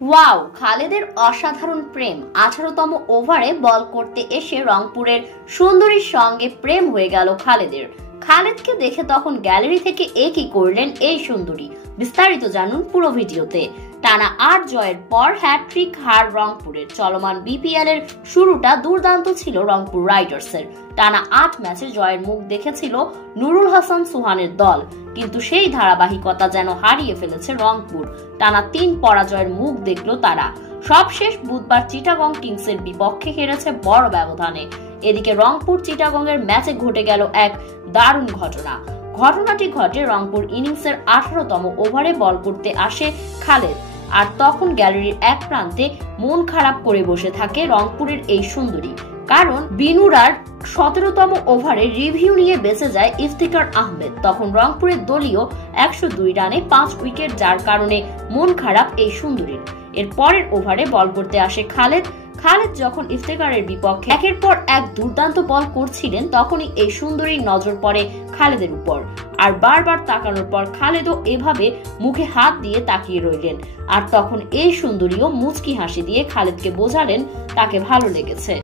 Wow, খালেদের অসাধারণ প্রেম। 18তম ওভারে বল করতে এসে রংপুরের সুন্দরীর সঙ্গে প্রেম হয়ে গেল খালেদের। খালেদকে দেখে তখন গ্যালারি থেকে কি করলেন এই সুন্দরী, বিস্তারিত জানুন পুরো ভিডিওতে। টানা 8 জয়ের পর হ্যাটট্রিক হার রংপুরের। চলমান বিপিএল এর শুরুটা দুর্দান্ত ছিল রংপুর রাইডার্সের। টানা 8 ম্যাচে জয়ের মুখ দেখেছিল নুরুল হাসান সোহানের দল, কিন্তু সেই ধারাবাহিকতা যেন হারিয়ে ফেলেছে রংপুর। টানা 3 পরাজয়ের মুখ দেখল তারা। সবশেষ বুধবার চিটাগং কিংসের বিপক্ষে হেরেছে বড় ব্যবধানে। এদিকে রংপুর চিটাগং এর ম্যাচে ঘটে গেল এক দারুণ ঘটনা। ঘটনাটি ঘটে রংপুর ইনিংসের 18তম ওভারে বল করতে আসে খালেদ, আর তখন গ্যালারির এক প্রান্তে মন খারাপ করে বসে থাকে রংপুরের এই সুন্দরী। কারণ বিনুরার 17তম ওভারে রিভিউ নিয়ে বেঁচে যায় ইফতিকার আহমেদ। তখন রংপুরের দলীয় 102 রানে 5 উইকেট, যার কারণে মন খারাপ এই সুন্দরীর। এর পরের ওভারে বল করতে আসে খালেদ যখন ইফতেখারের বিপক্ষে একের পর এক দুর্দান্ত বল করছিলেন, তখনই এই সুন্দরীর নজর পড়ে খালেদের উপর। আর বারবার তাকানোর পর খালেদও এভাবে মুখে হাত দিয়ে তাকিয়ে রইলেন। আর তখন এই সুন্দরীও মুচকি হাসি দিয়ে খালেদকে বোঝালেন তাকে ভালো লেগেছে।